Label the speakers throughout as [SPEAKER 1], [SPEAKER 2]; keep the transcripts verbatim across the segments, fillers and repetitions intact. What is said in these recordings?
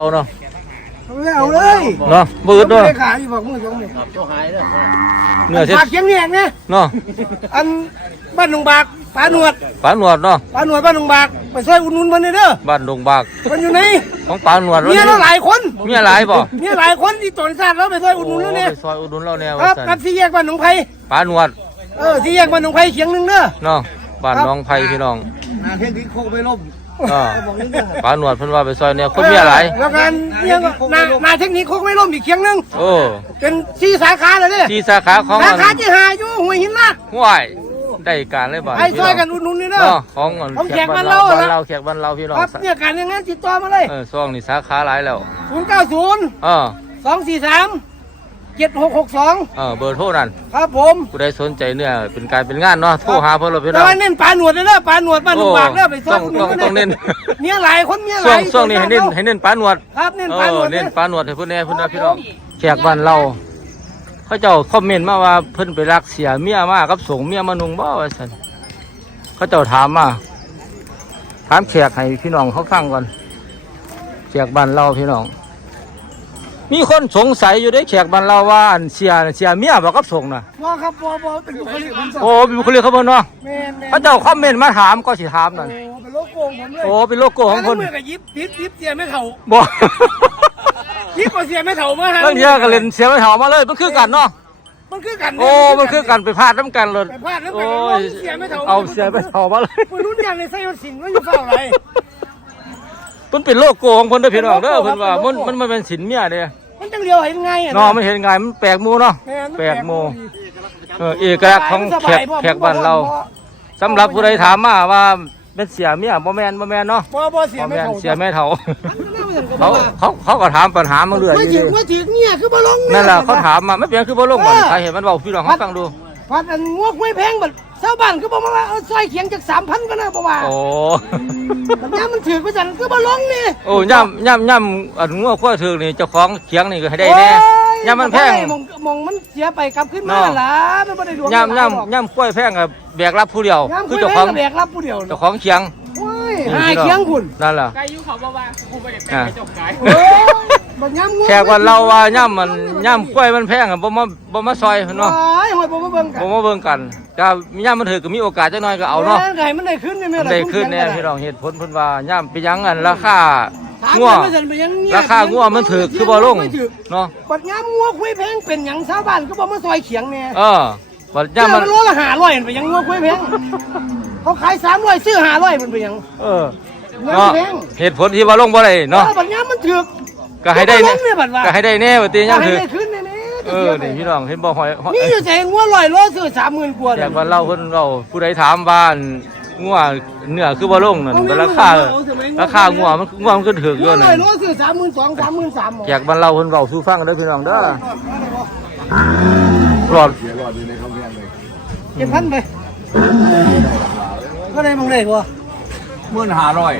[SPEAKER 1] เอาเนาะ
[SPEAKER 2] เอาเลย
[SPEAKER 1] เนาะบืดด้วย
[SPEAKER 2] ขายอยู่บอกมือสองมือ
[SPEAKER 3] ตัวหายเลย
[SPEAKER 1] เนื้อเช็ด
[SPEAKER 2] ปากเคียงเนี่ยนะ
[SPEAKER 1] เนาะ
[SPEAKER 2] อันบ้านหนองบากปลาหนวด
[SPEAKER 1] ปลาหนวดเนาะ
[SPEAKER 2] ปลาหนวดบ้านหนองบากไปซอยอุ่นนุ่นมันเด้อ
[SPEAKER 1] บ้านดงบาก
[SPEAKER 2] มันอยู่ไหน
[SPEAKER 1] ของปลาหนวด
[SPEAKER 2] เมียเราหลายคน
[SPEAKER 1] เมียหลายบ่
[SPEAKER 2] เมียหลายคนที่ตนซาดแล้วไปซอยอุ่นนุ่นแล้วเนี่ย
[SPEAKER 1] ไปซอยอุ่นนุ่นแล้วเนี่ย
[SPEAKER 2] ครับกับสี่แยกบ้านหนองไผ่
[SPEAKER 1] ปลาหนวด
[SPEAKER 2] เออสี่แยกบ้านหนองไผ่เคียงนึงเด้อ
[SPEAKER 1] เนาะบ้านน้องไผ่พี่น้อง
[SPEAKER 2] นาเทคนิคโคกไปล่ม
[SPEAKER 1] ปลาหนวดเพิ่นว่าไปซอยเนี่ยคนเมียหลาย
[SPEAKER 2] แล้วกันเนี่ยนานาเทคนิคโคกไม่ล่มอีกเคียงนึง
[SPEAKER 1] โอ้
[SPEAKER 2] เป็นสี่สาขาเลยเนี่ย
[SPEAKER 1] สี่สาขาของ
[SPEAKER 2] สาขาที่หาอยู่หัวหินลาด
[SPEAKER 1] ห้วยได้การเลยบ่
[SPEAKER 2] ไอ้ซอยกันอุ่นนุ่นนี่เด้อ
[SPEAKER 1] ของ
[SPEAKER 2] ของแขกบ้านเรา
[SPEAKER 1] บ้านเราแขกบ้านเราพี่น้อง
[SPEAKER 2] ครับเนี่ยการอย่างนั้นติดต่อมาเลย
[SPEAKER 1] เออซองนี่สาขาหลายแล้ว
[SPEAKER 2] ศูนย์เก้าศูนย์
[SPEAKER 1] เออ
[SPEAKER 2] สองสี่สามเจ็ดหกหกสอง
[SPEAKER 1] เออเบอร์โทรนั่น
[SPEAKER 2] ครับผม
[SPEAKER 1] ผู้ใดสนใจเนี่ยเป็นการเป็นงานเนาะโทรหาเพิ่นเลยพี่น้อง
[SPEAKER 2] แต่ว่าเน้นปลาหนวดเลยเด้อปลาหนวดปลาหนุ่มบากเด้อไปซ่อน
[SPEAKER 1] ต้องต้องเน้น
[SPEAKER 2] เมียหลายคนเมียห
[SPEAKER 1] ช่ว
[SPEAKER 2] ลาง
[SPEAKER 1] ช่วงนี้ให้เน้นให้เน้นปลาหนวด
[SPEAKER 2] ครับเน้นปลาหนวด
[SPEAKER 1] เน้นปลาหนวดให้เพิ่นแน่เพิ่นนะพี่น้องแขกบ้านเราเขาเจ้าคอมเมนต์มาว่าเพิ่นไปรักเสียเมียมากับส่งเมียมานุงบ่ว่าซั่นเขาเจ้าถามมาถามแขกให้พี่น้องเขาฟังก่อนแขกบ้านเราพี่น้องมีคนสงสัยอยู่ได้แขกบ้านเราว่าอันเสียเสียเมียบอกกับส่งน่ะ
[SPEAKER 2] บ่ครับบ่บ่เป็นบุคลิกผม
[SPEAKER 1] โอ้เป็นบุคลิกเขาเพิ่นเนาะ
[SPEAKER 2] แม่นๆ
[SPEAKER 1] เขาเจ้าคอมเมนต์มาถามก็สิถามนั่น
[SPEAKER 2] โอ้เป็นโลโก้ผมเลย
[SPEAKER 1] โอ้เป็นโลโก้ของคน
[SPEAKER 2] เมื่อก็ยิบยิบยิบเสียไม่เท่า
[SPEAKER 1] บ่
[SPEAKER 2] ยิบบ่เสียไม่เท่ามา
[SPEAKER 1] บางทีก็เล่นเสียไม่เท่ามาเลยมันคือกันเนาะ
[SPEAKER 2] มันคือกัน
[SPEAKER 1] โอ้มันคือกันไปพลาดน้ำกันเลย
[SPEAKER 2] ไปพลาดน้ำกันโอ้เสียไม่เท่า
[SPEAKER 1] เอาเสียไม่เท่ามาเลย
[SPEAKER 2] คนรุ่นยังในไส้สินว่าอยู่เฝ้าอะไร
[SPEAKER 1] มันเป็นโลโก้ของเพิ่นเด้อพี่น้องเด้อเพิ่นว่ามันมันมันเป็นสินเมียเด้
[SPEAKER 2] มันจังเดียวเห็นไงอ่ะ
[SPEAKER 1] เนาะมันเห็นไงมันแปลกหมู่เนาะแปลกหมู่เออเอกลักษณ์ของแขกแขกบ้านเราสำหรับผู้ใดถามมาว่าเป็นเสียเมียบ่แม่นบ่แม่นเนาะ
[SPEAKER 2] บ่บ่เสียไม่เท่า
[SPEAKER 1] เสียไม่เท่าเขาเขาเขาก็ถามปัญหามาเรื่อย
[SPEAKER 2] ไม่ถึงไม่ถึงเนี่ยคือบ่ลง
[SPEAKER 1] นั่นแหละเขาถามมาไม่เปลี่ยนคือบ่ลงบ่ใครเห็นมันเว้าพี่น้องเขาฟังดู
[SPEAKER 2] พัดอันงวกไม่แพงบัดชาวบ้านก็บอกมาว่าเอาซอยเขียงจาก สามพัน ก็น่าบ่ว่า
[SPEAKER 1] โอ้
[SPEAKER 2] บัดยามมันถือไปจังคือบ่ลงนี่
[SPEAKER 1] โอ้ย่ำย่ำย่ำอันงัวขั้วถือนี่เจ้าของเขียงนี่ก็ให้ได้แน่ย่ำมันแพง
[SPEAKER 2] มองมองมันเสียไปกลับขึ้นมาล่ะมันบ่ได้ดวง
[SPEAKER 1] ย่ำย่ำย่ำขั้วแพงกับแบกรับผู้เดียว
[SPEAKER 2] คือเจ้าของแบกรับผู้เดียว
[SPEAKER 1] เจ้าของเขียง
[SPEAKER 2] โอ้ยหาเขียงคุณ
[SPEAKER 1] นั่นล่ะ
[SPEAKER 3] ไก่อยู่เขาบ่ว่ากูบ่ได้แปลงไปจบไก่
[SPEAKER 2] บัดยามงัว
[SPEAKER 1] แขกว่าเราว่าย่ำมันย่ำขั้วมันแพงอ่ะบ่มาบ่มาซอยเนาะ
[SPEAKER 2] โอ้ยหอยบ่มาเบิ่งกัน
[SPEAKER 1] บ่มาเบิ่งกันก็ย่ำมันถือก็มีโอกาสจักหน่อยก็เอาเนาะ
[SPEAKER 2] ได้มันได้ขึ้นนี่แม่
[SPEAKER 1] ได้ขึ้นแน่พี่น้องเหตุผลเพิ่นว่าย่ำไปยังอันราคางัวราคางัวมันถือคือบ่ลงเนาะ
[SPEAKER 2] บัดยามงัวคุยแพงเป็นหยังชาวบ้านก็บ่มาซอยเขียงแน่
[SPEAKER 1] เออบัดย่ำมัน
[SPEAKER 2] โลละห้าร้อยไปยังงัวคุยแพงเขาขายสามร้อยซื้อห้าร้อยมันไปยัง
[SPEAKER 1] เออเนาะเหตุผลที่ว่าลงบ่ได้เนาะ
[SPEAKER 2] บัดยามมันถือ
[SPEAKER 1] ก็ให้ได้ก็ให้ได้แน่ว่าตีย่ำถือเออนี่พี่น้องเห็นบ่หอย
[SPEAKER 2] นี่อยู่ใจงัวลอยโลซื้อ สามหมื่น กว่า
[SPEAKER 1] แต่ว่าเราเพิ่นเราผู้ใดถามบ้านงัวเนื้อคือบ่ลงนั่นราคาราคางัวมันงัวมันก็ถูกอยู่นั่น
[SPEAKER 2] ลอยโลซื้อ สามหมื่นสองพัน สามหมื่นสามพัน
[SPEAKER 1] แจกบ้านเราเพิ่นเว้าสู่ฟังเด้อพี่น้องเด้อรอด
[SPEAKER 2] เสียรอดอยู่ในคำแพงเลยเจ็ดพันไปก็ได้มองได้บ่
[SPEAKER 3] หมื่นห้าร้อย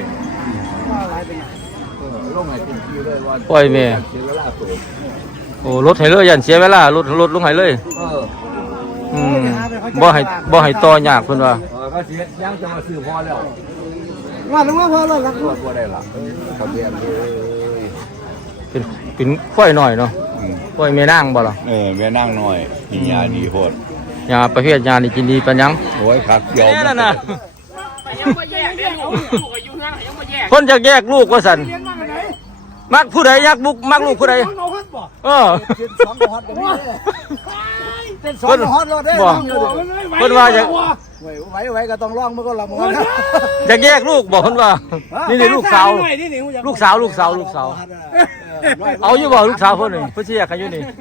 [SPEAKER 1] ปล่อยแม่โอ้รถให้เลยยันเสียเวลารถรถลงให้เลยอืมบ่ให้บ่ให้ต่อยากเพิ่นว่า
[SPEAKER 3] เขาเสียยังจะมาซื้อพอแล้ว
[SPEAKER 2] ว่าลงมาพอแล้วล่ะ
[SPEAKER 3] พอได้ล่ะเขาเรียนเลย
[SPEAKER 1] เป็นเป็นควายน้อยเนาะควายแม่นางบ่ล่ะ
[SPEAKER 3] เออแม่นางน้อยกินยาดีโพด
[SPEAKER 1] ยาประเภทยานี่กินดีปานยัง
[SPEAKER 3] โอ้ยคักเดียว
[SPEAKER 1] นั่นน่ะ
[SPEAKER 3] ยังบ่แยกเด้อลูกก็อยู่เฮือนยังบ่แยก
[SPEAKER 1] คนจะแยกลูกว่าซั่นมักผู้ใดอยากบุกมักลูกผู้ใดเออ
[SPEAKER 2] เป็นสองฮอตก็มีเป็นสองฮอตเราได้
[SPEAKER 1] เพิ่นว่าอยาก
[SPEAKER 2] ไว้ไว้ก็ต้องร้องมันก็ลำมัน
[SPEAKER 1] อยากแยกลูกบอกเพิ่นว่านี่นี่ลูกสาวลูกสาวลูกสาวลูกสาวเอาอยู่บ่ลูกสาวเพิ่นนี่เพิ่นสิแยกกันอยู่นี่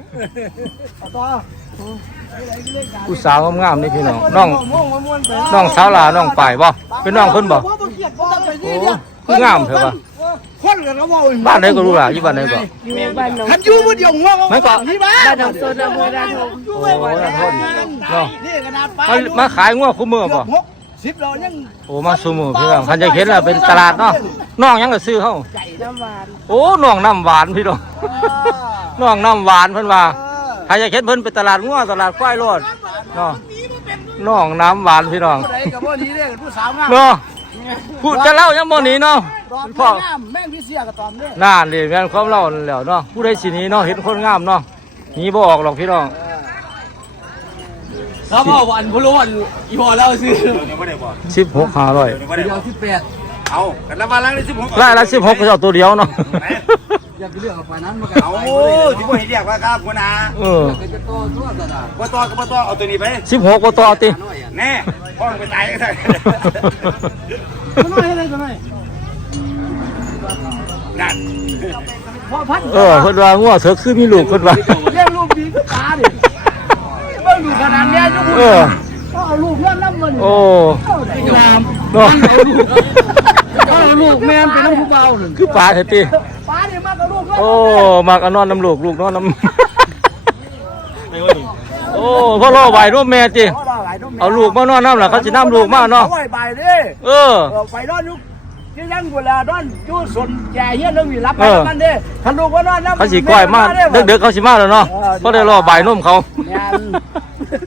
[SPEAKER 1] ผู้สาวงามๆนี่พี่น้องน้องน้องสาวลาน้องป่ายบ่เป็นน้องเพิ่นบ่โอ้คืองามเถอะว่ะบ้านไหนก็รู้ล่ะอยู่บ้านไหนก็
[SPEAKER 2] ขันยูมันยงว่า
[SPEAKER 1] ไม่ก็
[SPEAKER 2] บ้านหนองโซนอำเภอด่านทง
[SPEAKER 1] โอ้ด่านทงเนาะมาขายงัวคู่มือป่ะ
[SPEAKER 2] สิบโลยัง
[SPEAKER 1] โอ้มาสู้มือพี่น้องคันจะเห็นล่ะเป็นตลาดเนาะน้องยังก็ซื้อเฮา
[SPEAKER 2] น้ำหวาน
[SPEAKER 1] โอ้น้องน้ำหวานพี่น้องน้องน้ำหวานเพิ่นว่าถ้าจะเห็นเพิ่นเป็นตลาดงัวตลาดควายโลดเนาะน้องน้ำหวานพี่น้อง
[SPEAKER 2] กับพวกนี้เนี่ยผู้สาวงาม
[SPEAKER 1] เนาะพูดจะเล่ายังบ่หนีเนาะ
[SPEAKER 2] ตอม
[SPEAKER 1] พ่อ
[SPEAKER 2] น้ำแม่งพี่เสียกับตอมเด้อ
[SPEAKER 1] น่านดิแม่นความเล่านั่นแหล้วเนาะผู้ใดสิหนีเนาะเห็นคนงามเนาะหนีบ่ออกหรอกพี่น้อง
[SPEAKER 3] แล้วพ่อวันพลุวันอีพอแล้วซื้อ
[SPEAKER 1] สิบหกห้าร้อย
[SPEAKER 3] เดียวที่แปด
[SPEAKER 4] เอากันละมาล้างได้สิบหก
[SPEAKER 1] ไล่ละสิบหกก็จะเอาตัวเดียวเนาะ
[SPEAKER 3] อยากไปเลือกเอาไปนั้นมา
[SPEAKER 4] เอาที่พ่อเห็นเรียกว่าครับคุณอา
[SPEAKER 1] เออ
[SPEAKER 3] จะโตทั่วตลาด
[SPEAKER 4] บ่ต่อก็บ่ต่อเอาตัวนี้ไป
[SPEAKER 1] สิบหกก็ต่อติ
[SPEAKER 4] แน่พ่อไปตายก็ได้
[SPEAKER 2] มันน้อยอะไรตัวน้อย
[SPEAKER 4] นั่น
[SPEAKER 2] พอพัด
[SPEAKER 1] เออเพิ่นว่างัวเถกคือมีลูกเพิ่นว่า
[SPEAKER 2] เลี้ยงลูกดีก็ตาดิเบิ่งดูขนาดเนี้ยยุบ
[SPEAKER 1] เออ
[SPEAKER 2] ก็เอาลูกเพื่อนน้ำมัน
[SPEAKER 1] โอ้
[SPEAKER 2] งาม
[SPEAKER 1] เนาะ
[SPEAKER 2] เอาลูกแม่นเป็นน้ำผู้เบาหนึ่ง
[SPEAKER 1] คือปลาแท้ติ
[SPEAKER 2] ป้าเนี่ยมากกับลูกเพื่อน
[SPEAKER 1] โอ้มักเอานอนน้ำลูกลูกนอนน้ำ โอ้พ่อรอไหวร่วมแม่ติเอาลูกมานอนน้ำล่ะเขาสินำลูกมาเนาะ
[SPEAKER 2] เอาไว้ใบดิ
[SPEAKER 1] เออ
[SPEAKER 2] ไปนอนยุที่ยังเวลานอนยู่สนแก่เฮียนึงนี่รับไปแล้วกันเด้ถ้าลูกว่านอนน้ำ
[SPEAKER 1] เขาสิก้อยมาเด็กๆเขาสิมาแล้วเนาะเพราะได้รอบ่ายนุ่มเขา
[SPEAKER 2] แม่น